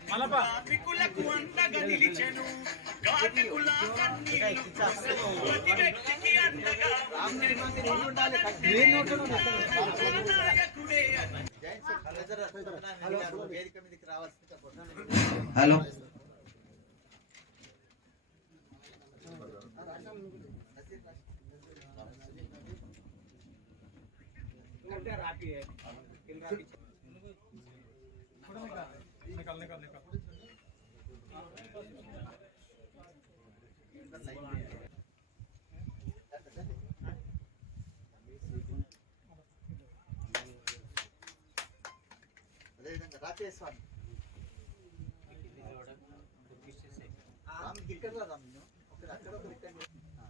కార్మికులకు అండగా నిలిచెను కార్మికుల కన్నీళ్ళు ప్రతి వ్యక్తికి అండగా ఉండెను. నాయకుడే అని రాకేష్ స్వామి రామ్ ఇక్కడ రా రామ్ నేను. ఒకటి అక్కడ ఒకటి ఇక్కడ ఆ.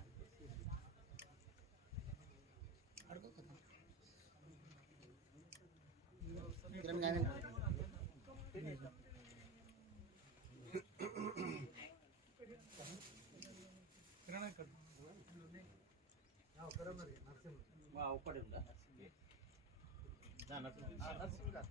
ఆ, నరసింహ్ గారు.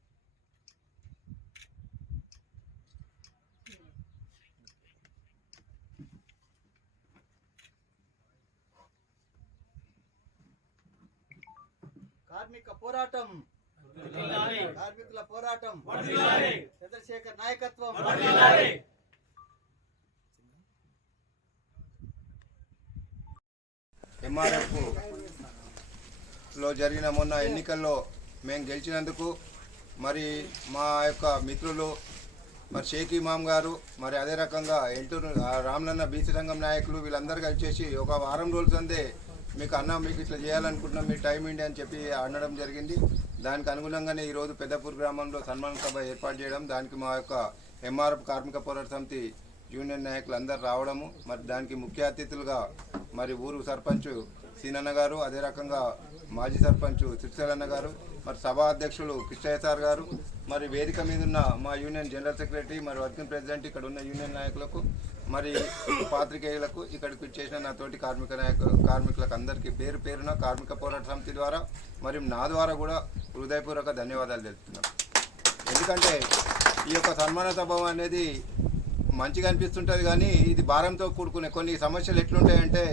కార్మిక పోరాటం. కార్మికుల పోరాటం. చంద్రశేఖర్ నాయకత్వం. ఎంఆర్ఎఫ్లో జరిగిన మొన్న ఎన్నికల్లో మేము గెలిచినందుకు మరి మా యొక్క మిత్రులు మరి షేక్ ఇమాం గారు మరి అదే రకంగా ఎల్టూరు ఆ రామలన్న బీసీ సంఘం నాయకులు వీళ్ళందరూ కలిసేసి ఒక వారం రోజుల సందే మీకు అన్న మీకు ఇట్లా చేయాలనుకుంటున్నాం మీ టైం ఏంటి అని చెప్పి అనడం జరిగింది. దానికి అనుగుణంగానే ఈరోజు పెద్దపూర్ గ్రామంలో సన్మాన సభ ఏర్పాటు చేయడం దానికి మా యొక్క ఎంఆర్ఎఫ్ కార్మిక పోరాట సమితి యూనియన్ నాయకులు అందరు రావడము మరి దానికి ముఖ్య అతిథులుగా మరి ఊరు సర్పంచ్ సీనన్న గారు అదే రకంగా మాజీ సర్పంచ్ సిరిసేలన్న గారు మరి సభా అధ్యక్షులు కృష్ణయ్య సార్ గారు మరి వేదిక మీద ఉన్న మా యూనియన్ జనరల్ సెక్రటరీ మరి వర్కింగ్ ప్రెసిడెంట్ ఇక్కడ ఉన్న యూనియన్ నాయకులకు మరి పాత్రికేయులకు ఇక్కడికి చేసిన నా తోటి కార్మిక నాయకులు కార్మికులకు అందరికీ పేరు పేరున కార్మిక పోరాట సమితి ద్వారా మరి నా ద్వారా కూడా హృదయపూర్వక ధన్యవాదాలు తెలుపుతున్నాను. ఎందుకంటే ఈ యొక్క సన్మాన సభ అనేది మంచిగా అనిపిస్తుంటుంది కానీ ఇది భారంతో కూడుకునే కొన్ని సమస్యలు ఎట్లుంటాయంటే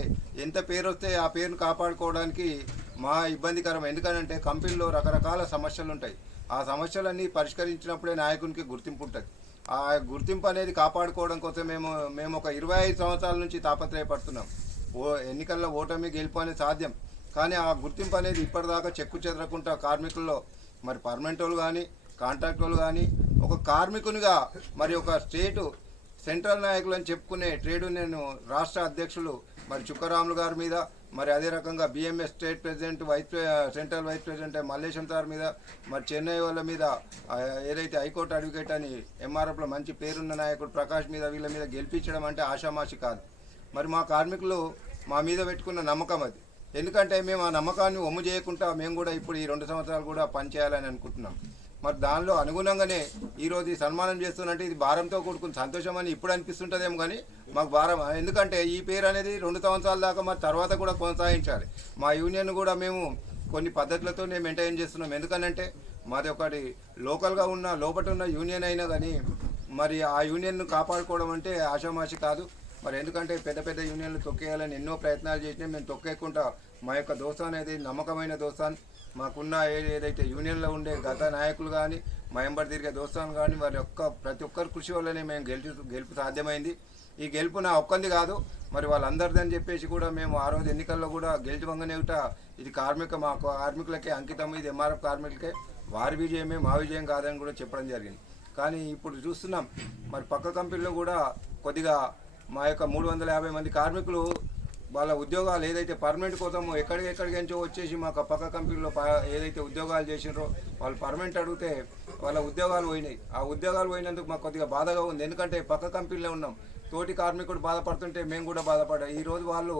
ఎంత పేరు వస్తే ఆ పేరును కాపాడుకోవడానికి మా ఇబ్బందికరం. ఎందుకనంటే కంపెనీలో రకరకాల సమస్యలు ఉంటాయి ఆ సమస్యలన్నీ పరిష్కరించినప్పుడే నాయకునికి గుర్తింపు ఉంటుంది. ఆ గుర్తింపు అనేది కాపాడుకోవడం కోసం మేము మేము ఒక ఇరవై ఐదు సంవత్సరాల నుంచి తాపత్రయపడుతున్నాం. ఓ ఎన్నికల్లో ఓటమి గెలుపు అనేది సాధ్యం. కానీ ఆ గుర్తింపు అనేది ఇప్పటిదాకా చెక్కు చెదరకుండా కార్మికుల్లో మరి పర్మనెంట్ వాళ్ళు కానీ కాంట్రాక్ట్ వాళ్ళు కానీ ఒక కార్మికునిగా మరి ఒక స్టేటు సెంట్రల్ నాయకులు అని చెప్పుకునే ట్రేడ్ యూనియన్ రాష్ట్ర అధ్యక్షులు మరి చుక్కరాములు గారి మీద మరి అదే రకంగా BMS state president vice central vice president Mallesham sir మీద మరి చెన్నై వాళ్ళ మీద ఏదైతే హైకోర్టు అడ్వకేట్ అని ఎంఆర్ఎఫ్లో మంచి పేరున్న నాయకుడు ప్రకాష్ మీద వీళ్ళ మీద గెలిపించడం అంటే ఆషామాషి కాదు. మరి మా కార్మికులు మా మీద పెట్టుకున్న నమ్మకం అది. ఎందుకంటే మేము ఆ నమ్మకాన్ని ఒమ్ము చేయకుండా మేము కూడా ఇప్పుడు ఈ రెండు సంవత్సరాలు కూడా పనిచేయాలని అనుకుంటున్నాం. మరి దానిలో అనుగుణంగానే ఈరోజు ఈ సన్మానం చేస్తున్నట్టు ఇది భారంతో కూడుకుని సంతోషం అని ఇప్పుడు అనిపిస్తుంటుందేమో కానీ మాకు భారం. ఎందుకంటే ఈ పేరు అనేది రెండు సంవత్సరాల దాకా మరి తర్వాత కూడా కొనసాగించాలి. మా యూనియన్ కూడా మేము కొన్ని పద్ధతులతో మేము మెయింటైన్ చేస్తున్నాం. ఎందుకనంటే మాది ఒకటి లోకల్గా ఉన్న లోపల ఉన్న యూనియన్ అయినా కానీ మరి ఆ యూనియన్ను కాపాడుకోవడం అంటే ఆషామాషి కాదు. మరి ఎందుకంటే పెద్ద పెద్ద యూనియన్లు తొక్కేయాలని ఎన్నో ప్రయత్నాలు చేసినా మేము తొక్కేయకుండా మా యొక్క దోస్తాన్ అనేది నమ్మకమైన దోస్తాన్. మాకున్న ఏదైతే యూనియన్లో ఉండే గత నాయకులు కానీ మయంబడి తిరిగే దోస్తాను కానీ వారి యొక్క ప్రతి ఒక్కరి కృషి వల్లనే మేము గెలుపు గెలుపు సాధ్యమైంది. ఈ గెలుపు నా ఒక్కంది కాదు మరి వాళ్ళందరిదని చెప్పేసి కూడా మేము ఆ రోజు ఎన్నికల్లో కూడా గెలుచువంగనేవిట ఇది కార్మిక మా కార్మికులకే అంకితం ఇది ఎంఆర్ఎఫ్ కార్మికులకే వారి విజయమే మా విజయం కాదని కూడా చెప్పడం జరిగింది. కానీ ఇప్పుడు చూస్తున్నాం మరి పక్క కంపెనీలో కూడా కొద్దిగా మా యొక్క మూడు వందల యాభై మంది కార్మికులు వాళ్ళ ఉద్యోగాలు ఏదైతే పర్మనెంట్ కోసం ఎక్కడికెక్కడికెంచో వచ్చేసి మాకు పక్క కంపెనీలో ఏదైతే ఉద్యోగాలు చేసినారో వాళ్ళు పర్మనెంట్ అడిగితే వాళ్ళ ఉద్యోగాలు పోయినాయి. ఆ ఉద్యోగాలు పోయినందుకు మాకు కొద్దిగా బాధగా ఉంది. ఎందుకంటే పక్క కంపెనీలో ఉన్నాం. తోటి కార్మికుడు బాధపడుతుంటే మేము కూడా బాధపడ్డాం. ఈ రోజు వాళ్ళు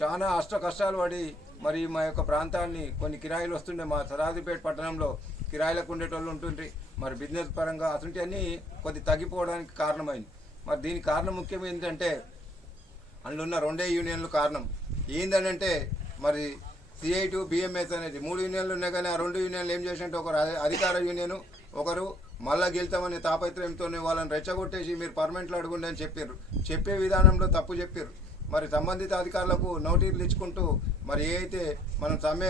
చాలా అష్ట కష్టాలు పడి మరి మా యొక్క ప్రాంతాన్ని కొన్ని కిరాయిలు వస్తుండే మా సరాదిపేట పట్టణంలో కిరాయిలకు ఉండేటోళ్ళు ఉంటుండ్రి. మరి బిజినెస్ పరంగా అటువంటి అన్నీ కొద్ది తగ్గిపోవడానికి కారణమైంది. మరి దీనికి కారణం ముఖ్యం ఏంటంటే అందులో ఉన్న రెండే యూనియన్లు కారణం. ఏందనంటే మరి సిఐ టు బిఎంఎస్ అనేది మూడు యూనియన్లు ఉన్నాయి కానీ ఆ రెండు యూనియన్లు ఏం చేసినట్టు ఒకరు అధికార యూనియన్ ఒకరు మళ్ళా గెలుతామనే తాపత్రయంతో వాళ్ళని రెచ్చగొట్టేసి మీరు పర్మనెంట్లు అడుగుండి అని చెప్పారు చెప్పే విధానంలో తప్పు చెప్పారు మరి సంబంధిత అధికారులకు నోటీసులు ఇచ్చుకుంటూ మరి ఏ అయితే మనం సమ్మె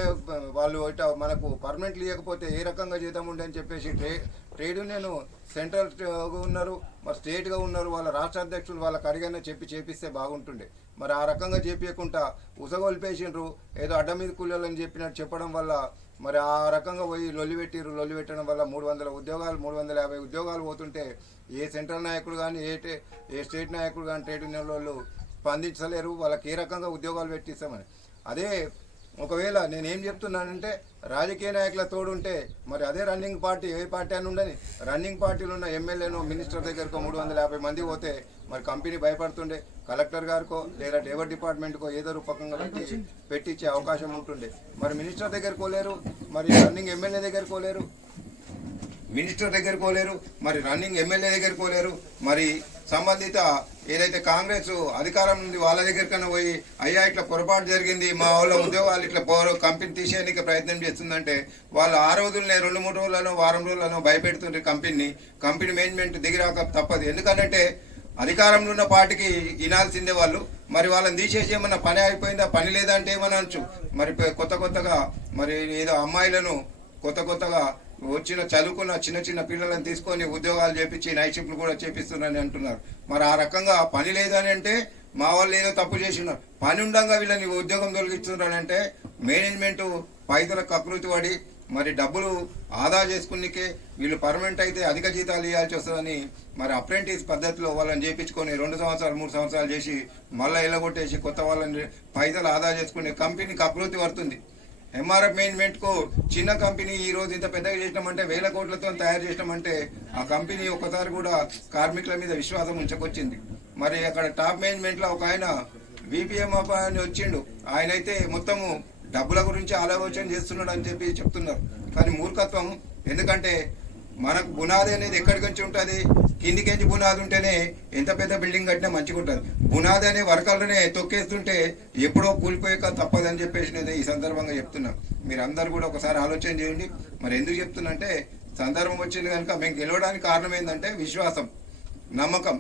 వాళ్ళు ఇట మనకు పర్మనెంట్లు ఇవ్వకపోతే ఏ రకంగా జీతం ఉండే అని చెప్పేసి ట్రే ట్రేడ్ యూనియన్ సెంట్రల్ ఉన్నారు మరి స్టేట్గా ఉన్నారు వాళ్ళ రాష్ట్ర అధ్యక్షులు వాళ్ళకి అడిగైనా చెప్పి చేపిస్తే బాగుంటుండే. మరి ఆ రకంగా చేపించకుండా ఉసగొల్పేసిండ్రు ఏదో అడ్డ మీద కూలీలని చెప్పినట్టు చెప్పడం వల్ల మరి ఆ రకంగా పోయి లొల్లి పెట్టిర్రు లొల్లి పెట్టడం వల్ల మూడు వందల ఉద్యోగాలు మూడు వందల యాభై ఉద్యోగాలు పోతుంటే ఏ సెంట్రల్ నాయకుడు కానీ ఏ ఏ స్టేట్ నాయకుడు కానీ ట్రేడ్ యూనియన్ వాళ్ళు స్పందించలేరు వాళ్ళకి ఏ రకంగా ఉద్యోగాలు పెట్టిస్తామని. అదే ఒకవేళ నేను ఏం చెప్తున్నానంటే రాజకీయ నాయకుల తోడుంటే మరి అదే రన్నింగ్ పార్టీ ఏ పార్టీ అని ఉండని రన్నింగ్ పార్టీలు ఉన్న ఎమ్మెల్యేను మినిస్టర్ దగ్గరకు మూడు వందల యాభై మంది పోతే మరి కంపెనీ భయపడుతుండే కలెక్టర్ గారికో లేదా లేబర్ డిపార్ట్మెంట్కో ఏదో రూపకంగా పెట్టించే అవకాశం ఉంటుండే. మరి మినిస్టర్ దగ్గరకు పోలేరు మరి రన్నింగ్ ఎమ్మెల్యే దగ్గరకు పోలేరు. మినిస్టర్ దగ్గరికి పోలేరు మరి రన్నింగ్ ఎమ్మెల్యే దగ్గరికి పోలేరు మరి సంబంధిత ఏదైతే కాంగ్రెస్ అధికారం ఉంది వాళ్ళ దగ్గరికైనా పోయి అయ్యా ఇట్లా పొరపాటు జరిగింది మా వాళ్ళ ఉద్యోగాలు ఇట్లా పోరు కంపెనీ తీసేయడానికి ప్రయత్నం చేస్తుందంటే వాళ్ళు ఆ రోజులనే రెండు మూడు రోజులను వారం రోజులను భయపెడుతుంటారు కంపెనీని. కంపెనీ మేనేజ్మెంట్ దిగిరాక తప్పదు. ఎందుకంటే అధికారంలో ఉన్న పార్టీకి వినాల్సిందే వాళ్ళు. మరి వాళ్ళని తీసేసి ఏమన్నా పని అయిపోయిందా పని లేదంటే ఏమనొచ్చు. మరి కొత్త కొత్తగా మరి ఏదో అమ్మాయిలను కొత్త కొత్తగా వచ్చిన చదువుకున్న చిన్న చిన్న పిల్లలను తీసుకొని ఉద్యోగాలు చేపించి నైట్ షిఫ్ట్లు కూడా చేపిస్తున్నారని అంటున్నారు. మరి ఆ రకంగా పని లేదని అంటే మా వాళ్ళు ఏదో తప్పు చేసినారు. పని ఉండగా వీళ్ళని ఉద్యోగం తొలగిస్తున్నారంటే మేనేజ్మెంట్ పైదల కకృతి పడి మరి డబ్బులు ఆదా చేసుకునికే వీళ్ళు పర్మనెంట్ అయితే అధిక జీతాలు ఇవ్వాల్సి వస్తుందని మరి అప్రెంటిస్ పద్ధతిలో వాళ్ళని చేపించుకొని రెండు సంవత్సరాలు మూడు సంవత్సరాలు చేసి మళ్ళీ ఇళ్ళగొట్టేసి కొత్త వాళ్ళని పైసలు ఆదా చేసుకునే కంపెనీకి అభివృద్ధి పడుతుంది. ఎంఆర్ఎఫ్ మేనేజ్మెంట్కు చిన్న కంపెనీ ఈ రోజు ఇంత పెద్దగా చేసినామంటే వేల కోట్లతో తయారు చేసినామంటే ఆ కంపెనీ ఒకసారి కూడా కార్మికుల మీద విశ్వాసం ఉంచకొచ్చింది. మరి అక్కడ టాప్ మేనేజ్మెంట్లో ఒక ఆయన విపిఎం అని వచ్చిండు. ఆయన అయితే మొత్తము డబ్బుల గురించి ఆలోచన చేస్తున్నాడు అని చెప్పి చెప్తున్నారు. కానీ మూర్ఖత్వం ఎందుకంటే మనకు బునాది అనేది ఎక్కడికి నుంచి ఉంటుంది? కిందికించి బునాది ఉంటేనే ఎంత పెద్ద బిల్డింగ్ కట్టినా మంచిగా ఉంటుంది. బునాది అనే వర్గాలనే తొక్కేస్తుంటే ఎప్పుడో కూలిపోయాక తప్పదని చెప్పేసి నేను ఈ సందర్భంగా చెప్తున్నా. మీరు అందరు కూడా ఒకసారి ఆలోచన చేయండి. మరి ఎందుకు చెప్తున్నా అంటే సందర్భం వచ్చింది కనుక మేము గెలవడానికి కారణం ఏంటంటే విశ్వాసం నమ్మకం.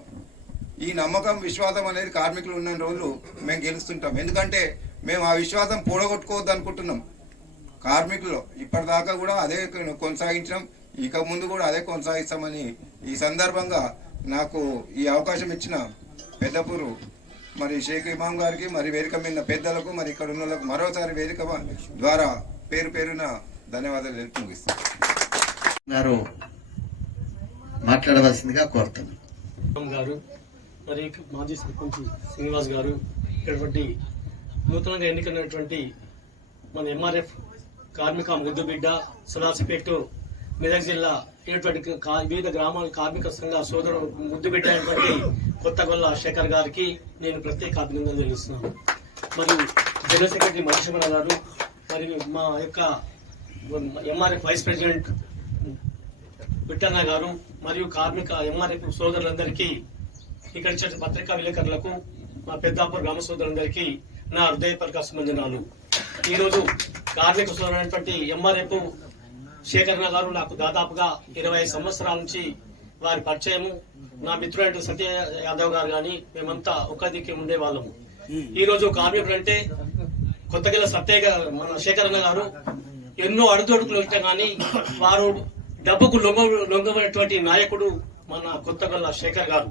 ఈ నమ్మకం విశ్వాసం అనేది కార్మికులు ఉన్న రోజులు మేము గెలుస్తుంటాం. ఎందుకంటే మేము ఆ విశ్వాసం పూడగొట్టుకోవద్దు అనుకుంటున్నాం కార్మికులు ఇప్పటిదాకా కూడా అదే కొనసాగించడం ఇక ముందు కూడా అదే కొనసాగిస్తామని ఈ సందర్భంగా నాకు ఈ అవకాశం ఇచ్చిన పెద్దపూరు మరి షేక్ ఇమాం గారికి మరి వేదిక మీద పెద్దలకు మరి ఇక్కడ ఉన్న మరోసారి వేదిక ద్వారా పేరు పేరున ధన్యవాదాలు తెలుపు ముగిస్తాను మాట్లాడవలసిందిగా కోరుతాను గారు మరి మాజీ సర్పంచ్ శ్రీనివాస్ గారు ఇటువంటి నూతనంగా ఎన్నికైనటువంటి మన ఎంఆర్ఎఫ్ కార్మిక ముద్దుబిడ్డ సులాసిపేట మెదక్ జిల్లా ఇటువంటి కా- వివిధ గ్రామాల కార్మిక సంఘ సోదరు ముద్దు పెట్టినటువంటి కొత్తగొల్ల శేఖర్ గారికి నేను ప్రత్యేక అభినందనలు తెలుస్తున్నాను. మరియు జనరల్ సెక్రటరీ మధుసూదన గారు మరియు మా యొక్క ఎంఆర్ఎఫ్ వైస్ ప్రెసిడెంట్ విట్టన్న గారు మరియు కార్మిక ఎంఆర్ఎఫ్ సోదరులందరికీ ఇక్కడ చేసిన పత్రికా విలేకరులకు మా పెద్దాపూర్ గ్రామ సోదరులందరికీ నా హృదయపూర్వక సుమంజనాలు ఈరోజు కార్మిక సోదరులైనటువంటి ఎంఆర్ఎఫ్ శేఖరణ గారు నాకు దాదాపుగా ఇరవై ఐదు సంవత్సరాల నుంచి వారి పరిచయము. నా మిత్రుడు సత్య యాదవ్ గారు కానీ మేమంతా ఒక దిక్కు ఉండే వాళ్ళము. ఈ రోజు కార్మికుడు అంటే కొత్తగల సత్య మన శేఖరణ గారు ఎన్నో అడుగుదొడుకులు వచ్చా కానీ వారు డబ్బుకు లొంగ లొంగమైనటువంటి నాయకుడు మన కొత్తగల్ల శేఖర్ గారు.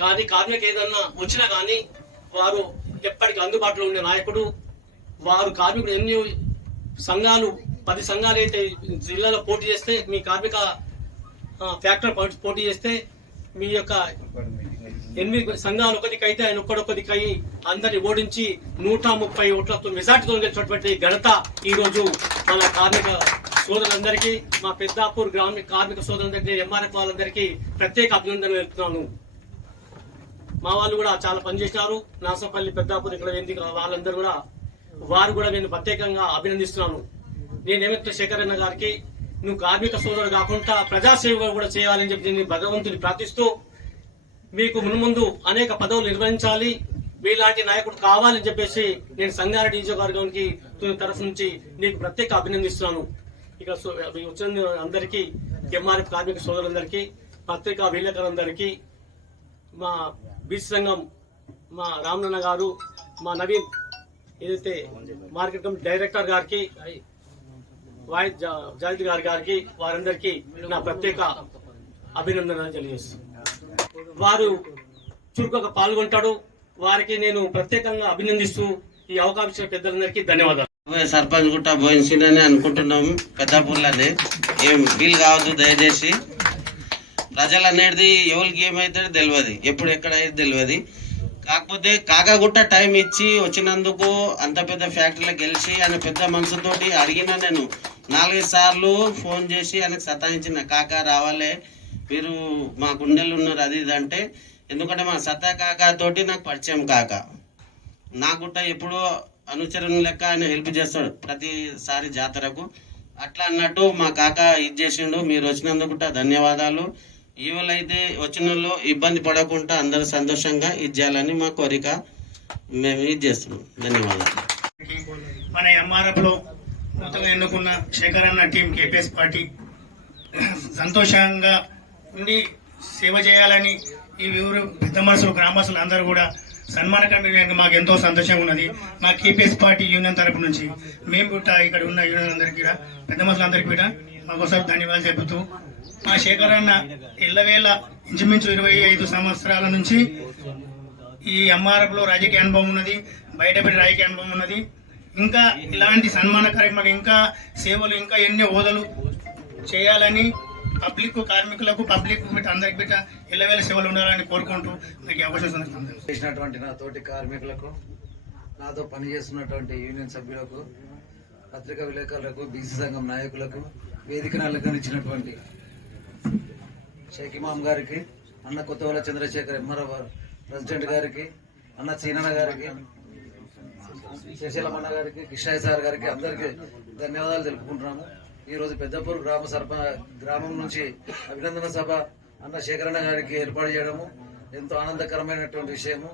కానీ కార్మిక ఏదన్నా వచ్చినా కానీ వారు ఎప్పటికీ అందుబాటులో ఉండే నాయకుడు. వారు కార్మికులు ఎన్ని సంఘాలు పది సంఘాలు అయితే జిల్లాలో పోటీ చేస్తే మీ కార్మిక ఫ్యాక్టర్ పోటీ చేస్తే మీ యొక్క ఎనిమిది సంఘాలు ఒకటికైతే ఆయన ఒక్కడొక్కడికై అందరిని ఓడించి నూట ముప్పై ఓట్లతో మెజార్టీతో గెలిచినటువంటి ఘనత ఈరోజు మన కార్మిక సోదరులందరికీ మా పెద్దాపూర్ గ్రామ కార్మిక సోదరులందరికీ ఎంఆర్ఎఫ్ వాళ్ళందరికీ ప్రత్యేక అభినందనలు తెలుపుతున్నాను. మా వాళ్ళు కూడా చాలా పనిచేసినారు నాసపల్లి పెద్దాపూర్ ఇక్కడ ఏంది వాళ్ళందరూ కూడా వారు కూడా నేను ప్రత్యేకంగా అభినందిస్తున్నాను. నేను నిమిత్త శేఖర్ అన్న గారికి నువ్వు కార్మిక సోదరుడు కాకుండా ప్రజాసేవ కూడా చేయాలని చెప్పి నేను భగవంతుని ప్రార్థిస్తూ మీకు మున్ముందు అనేక పదవులు నిర్వహించాలి మీలాంటి నాయకుడు కావాలని చెప్పేసి నేను సంగారెడ్డి నియోజకవర్గానికి తరఫు నుంచి నీకు ప్రత్యేక అభినందిస్తున్నాను. ఇక సో- వచ్చిన అందరికీ ఎంఆర్ఎఫ్ కార్మిక సోదరులందరికీ పత్రికా విలేకరులందరికీ మా బీసీ సంఘం మా రామనన్న గారు మా నవీన్ ఏదైతే మార్కెట్ కమిటీ డైరెక్టర్ గారికి వాయిస్ జా- గారి గారికి వారందరికీ నా ప్రత్యేక అభినందనలు తెలియజేస్తున్నాను. వారు చురుకుగా పాల్గొంటాడు. వారికి నేను ప్రత్యేకంగా అభినందిస్తూ ఈ అవకాశం పెద్దలందరికీ ధన్యవాదాలు. సర్పంచ్ గుట్ట భోజనని అనుకుంటున్నాం. పెద్దపూర్లని. ఏం ఫీల్ కావద్దు దయచేసి. ప్రజలు అనేది ఎవరికి ఏమైతే తెలియదు ఎప్పుడు ఎక్కడ అయితే తెలియదు కాకపోతే కాకాగుట్ట టైం ఇచ్చి వచ్చినందుకు అంత పెద్ద ఫ్యాక్టరీలో గెలిచి ఆయన పెద్ద మనసుతోటి అడిగిన నేను నాలుగైదు సార్లు ఫోన్ చేసి ఆయనకు సతాయించిన కాకా రావాలే మీరు మా గుండెలు ఉన్నారు అది ఇది అంటే ఎందుకంటే మా సతా కాకా తోటి నాకు పరిచయం కాక. నాకుట్ట ఎప్పుడూ అనుచరుని లెక్క ఆయన హెల్ప్ చేస్తాడు ప్రతిసారి జాతరకు. అట్లా అన్నట్టు మా కాక ఇది చేసిండు మీరు వచ్చినందుకు ధన్యవాదాలు. ఈవలైతే వచ్చిన వాళ్ళు ఇబ్బంది పడకుండా అందరూ సంతోషంగా ఇది చేయాలని మా కోరిక. మేము ఇది చేస్తున్నాం. ధన్యవాదాలు. మన ఎంఆర్ఎఫ్లో ఎన్నుకున్న శేఖర్ అన్న టీం కేపీఎస్ పార్టీ సంతోషంగా ఉండి సేవ చేయాలని ఈ ఊరు పెద్ద మనుషులు గ్రామస్తులు అందరూ కూడా సన్మానకరమైన మాకు ఎంతో సంతోషంగా ఉన్నది. మా కేపీఎస్ పార్టీ యూనియన్ తరపు నుంచి మేము కూడా ఇక్కడ ఉన్న యూనియన్ అందరికీ కూడా పెద్ద మనుషులందరికీ కూడా మాకోసారి ధన్యవాదాలు చెబుతూ మా శేఖర్ అన్న ఇంచుమించు ఇరవై ఐదు సంవత్సరాల నుంచి ఈ ఎంఆర్ఎఫ్లో రాజకీయ అనుభవం ఉన్నది బయటపెట్టి రాజకీయ అనుభవం ఉన్నది. ఇంకా ఇలాంటి సన్మాన కార్యక్రమాలు ఇంకా సేవలు ఇంకా ఎన్ని హోదలు చేయాలని పబ్లిక్ కార్మికులకు పబ్లిక్ బిడ్డ అందరికి బిడ్డ ఇళ్ళవేళ సేవలు ఉండాలని కోరుకుంటూ మీకు అవకాశం చేసినటువంటి నా తోటి కార్మికులకు నాతో పనిచేస్తున్నటువంటి యూనియన్ సభ్యులకు పత్రికా విలేకరులకు బీసీ సంఘం నాయకులకు వేదికను ఇచ్చినటువంటి షేక్ ఇమాం గారికి అన్న కొత్తవల చంద్రశేఖర్ ఎంఆర్ఓ ప్రెసిడెంట్ గారికి అన్న చీనన్న గారికి శశీలమన్న గారికి కిషాయ్ సార్ గారికి అందరికీ ధన్యవాదాలు తెలుపుకుంటున్నాము. ఈ రోజు పెద్దపూర్ గ్రామ సర్ప గ్రామం నుంచి అభినందన సభ అన్న శేఖరణ గారికి ఏర్పాటు చేయడము ఎంతో ఆనందకరమైనటువంటి విషయము.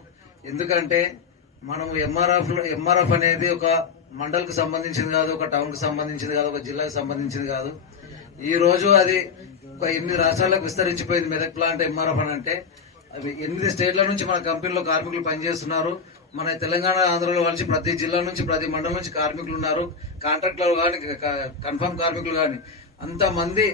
ఎందుకంటే మనము ఎంఆర్ఎఫ్ ఎంఆర్ఎఫ్ అనేది ఒక మండల్కి సంబంధించింది కాదు ఒక టౌన్కి సంబంధించింది కాదు ఒక జిల్లాకు సంబంధించింది కాదు. ఈ రోజు అది ఎన్ని ఎనిమిది రాష్ట్రాలకు విస్తరించిపోయింది మెదక్ ప్లాంట్ ఎంఆర్ఎఫ్ అని అంటే. అవి ఎనిమిది స్టేట్ల నుంచి మన కంపెనీలో కార్మికులు పనిచేస్తున్నారు. మన తెలంగాణ ఆంధ్రలో కలిసి ప్రతి జిల్లా నుంచి ప్రతి మండలం నుంచి కార్మికులు ఉన్నారు. కాంట్రాక్టులు కానీ కన్ఫర్మ్ కార్మికులు కానీ అంతమంది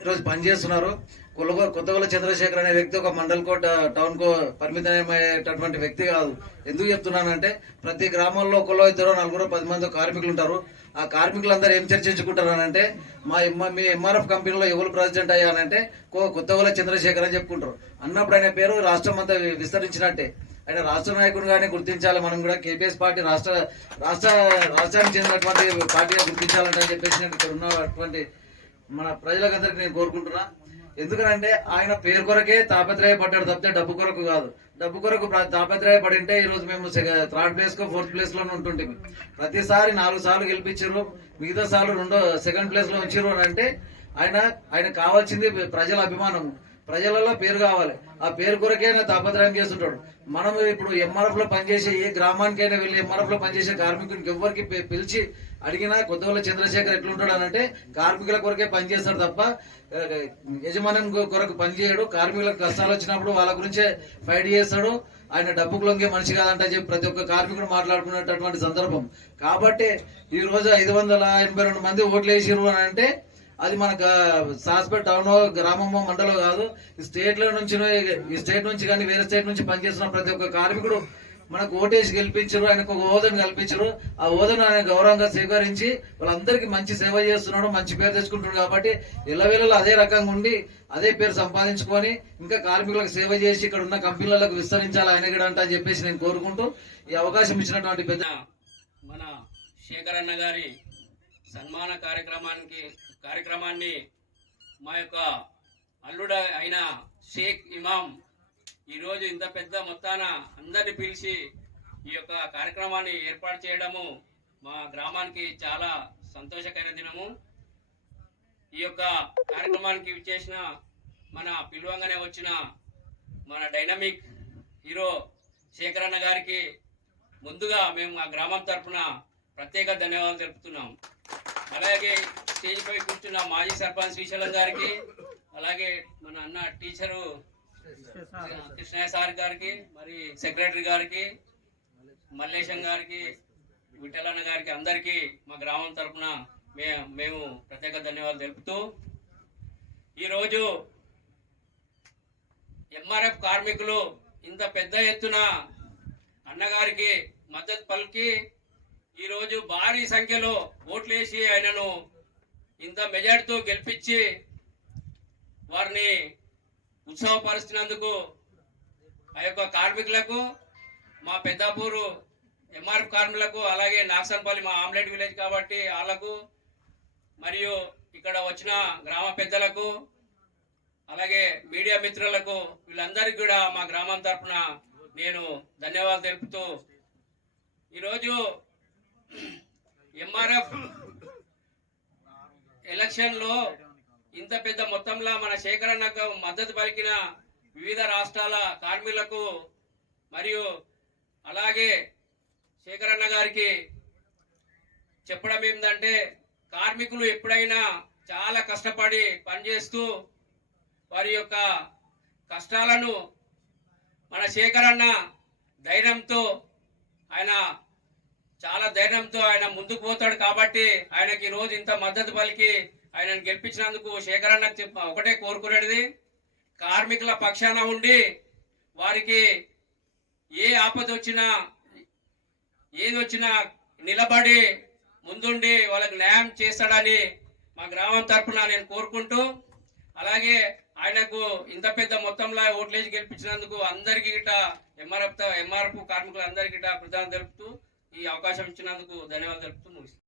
ఈరోజు పనిచేస్తున్నారు. కొలగో కొత్తగొల్ల చంద్రశేఖర్ అనే వ్యక్తి ఒక మండల్ కోట టౌన్ కో పరిమితమయ్యేటటువంటి వ్యక్తి కాదు. ఎందుకు చెప్తున్నానంటే ప్రతి గ్రామంలో ఒకలో ఇద్దరు నలుగురు పది మంది కార్మికులు ఉంటారు ఆ కార్మికులందరూ ఏం చర్చించుకుంటారు అని అంటే మా మీ ఎంఆర్ఎఫ్ కంపెనీలో ఎవరు ప్రెసిడెంట్ అయ్యానంటే కో- చంద్రశేఖర్ అని చెప్పుకుంటారు. అన్నప్పుడు ఆయన పేరు రాష్ట్రం అంతా విస్తరించినట్టే. ఆయన రాష్ట్ర నాయకుడు కానీ గుర్తించాలి. మనం కూడా కేపీఎస్ పార్టీ రాష్ట్ర రాష్ట్ర రాష్ట్రానికి చెందినటువంటి పార్టీగా గుర్తించాలంటే చెప్పేసి ఇక్కడ ఉన్నటువంటి మన ప్రజలకందరికీ నేను కోరుకుంటున్నా. ఎందుకనంటే ఆయన పేరు కొరకే తాపత్రయపడ్డాడు తప్పితే డబ్బు కొరకు కాదు. డబ్బు కొరకు ప్ర- తాపత్రయపడింటే ఈ రోజు మేము థర్డ్ ప్లేస్ కో ఫోర్త్ ప్లేస్లో ఉంటుంటే ప్రతిసారి నాలుగు సార్లు గెలిపించారు మిగతా సార్లు రెండో సెకండ్ ప్లేస్లో ఉంచారు అని అంటే ఆయన ఆయన కావాల్సింది ప్రజల అభిమానము. ప్రజలలో పేరు కావాలి. ఆ పేరు కొరకే ఆయన తాపత్రయం చేస్తుంటాడు. మనం ఇప్పుడు ఎంఆర్ఎఫ్లో పనిచేసే ఏ గ్రామానికైనా వెళ్ళి ఎంఆర్ఎఫ్లో పనిచేసే కార్మికునికి ఎవరికి పిలిచి అడిగినా కొత్తగూళ్ళ చంద్రశేఖర్ ఎట్లుంటాడు అని అంటే కార్మికుల కొరకే పనిచేస్తాడు తప్ప యజమానం కొరకు పనిచేయడు. కార్మికులకు కష్టాలు వచ్చినప్పుడు వాళ్ళ గురించే ఫైట్ చేస్తాడు. ఆయన డబ్బుకు లొంగే మనిషి కాదంట చెప్పి ప్రతి ఒక్క కార్మికుడు మాట్లాడుకునేటటువంటి సందర్భం. కాబట్టి ఈ రోజు ఐదు వందల ఎనభై రెండు మంది ఓట్లు వేసిరు అని అంటే అది మన సాస్పేట్ టౌన్ గ్రామమో మండలం కాదు. ఈ నుంచి ఈ స్టేట్ నుంచి కానీ వేరే స్టేట్ నుంచి పనిచేస్తున్న ప్రతి ఒక్క కార్మికుడు మనకు ఓటేసి గెలిపించారు ఆయనకు ఒక హోదాను కల్పించారు. ఆ హోదాను ఆయన గౌరవంగా స్వీకరించి వాళ్ళందరికీ మంచి సేవ చేస్తున్నాడు మంచి పేరు తెచ్చుకుంటున్నాడు కాబట్టి ఎల్లవేళలో అదే రకంగా ఉండి అదే పేరు సంపాదించుకొని ఇంకా కార్మికులకు సేవ చేసి ఇక్కడ ఉన్న కంపెనీలకు విస్తరించాలి ఆయన కూడా అంట అని చెప్పేసి నేను కోరుకుంటూ ఈ అవకాశం ఇచ్చినటువంటి పెద్ద మన శేఖరన్న గారి సన్మాన కార్యక్రమానికి కార్యక్రమాన్ని మా యొక్క అల్లుడ అయిన షేక్ ఇమాం ఈరోజు ఇంత పెద్ద మొత్తాన అందరిని పిలిచి ఈ యొక్క కార్యక్రమాన్ని ఏర్పాటు చేయడము మా గ్రామానికి చాలా సంతోషకర దినము. ఈ యొక్క కార్యక్రమానికి చేసిన మన పిలువంగానే వచ్చిన మన డైనమిక్ హీరో శేఖరన్న గారికి ముందుగా మేము మా గ్రామం తరఫున ప్రత్యేక ధన్యవాదాలు తెలుపుతున్నాం అలాగే స్టేజ్ పై కూర్చున్న మాజీ సర్పంచ్ శ్రీశైలం గారికి అలాగే మన అన్న టీచరు కృష్ణయ్య సార్ గారికి మరి సెక్రటరీ గారికి మల్లేశం గారికి విఠలన్న గారికి అందరికీ మా గ్రామం తరఫున మేము ప్రత్యేక ధన్యవాదాలు తెలుపుతూ ఈరోజు ఎంఆర్ఎఫ్ కార్మికులు ఇంత పెద్ద ఎత్తున అన్నగారికి మద్దతు పలికి ఈరోజు భారీ సంఖ్యలో ఓట్లేసి ఆయనను ఇంత మెజార్టీతో గెలిపించి వారిని ఉత్సాహపరుస్తున్నందుకు ఆ యొక్క కార్మికులకు మా పెద్దాపూరు ఎంఆర్ఎఫ్ కార్మికులకు అలాగే నాగసన్పల్లి మా ఆమ్లెట్ విలేజ్ కాబట్టి వాళ్ళకు మరియు ఇక్కడ వచ్చిన గ్రామ పెద్దలకు అలాగే మీడియా మిత్రులకు వీళ్ళందరికీ కూడా మా గ్రామం తరఫున నేను ధన్యవాదాలు తెలుపుతూ ఈరోజు ఎంఆర్ఎఫ్ ఎలక్షన్లో ఇంత పెద్ద మొత్తంలో మన సేకరణకు మద్దతు పలికిన వివిధ రాష్ట్రాల కార్మికులకు మరియు అలాగే శేఖరన్న గారికి చెప్పడం ఏంటంటే కార్మికులు ఎప్పుడైనా చాలా కష్టపడి పనిచేస్తూ వారి యొక్క కష్టాలను మన శేఖరన్న ధైర్యంతో ఆయన చాలా ధైర్యంతో ఆయన ముందుకు పోతాడు కాబట్టి ఆయనకి ఈరోజు రోజు ఇంత మద్దతు పలికి ఆయనను గెలిపించినందుకు శేఖరన్న చెప్ప- ఒకటే కోరుకునేది కార్మికుల పక్షాన ఉండి వారికి ఏ ఆపద వచ్చినా ఏది వచ్చినా నిలబడి ముందుండి వాళ్ళకి న్యాయం చేస్తాడని మా గ్రామం తరఫున నేను కోరుకుంటూ అలాగే ఆయనకు ఇంత పెద్ద మొత్తంలో ఓట్లేసి గెలిపించినందుకు అందరికీ గిట ఎంఆర్ఎఫ్ ఎంఆర్ఎఫ్ కార్మికులందరికీ గిట ప్రధానం తెలుపుతూ ఈ అవకాశం ఇచ్చినందుకు ధన్యవాదాలు తెలుపుతూ ముగిస్తాను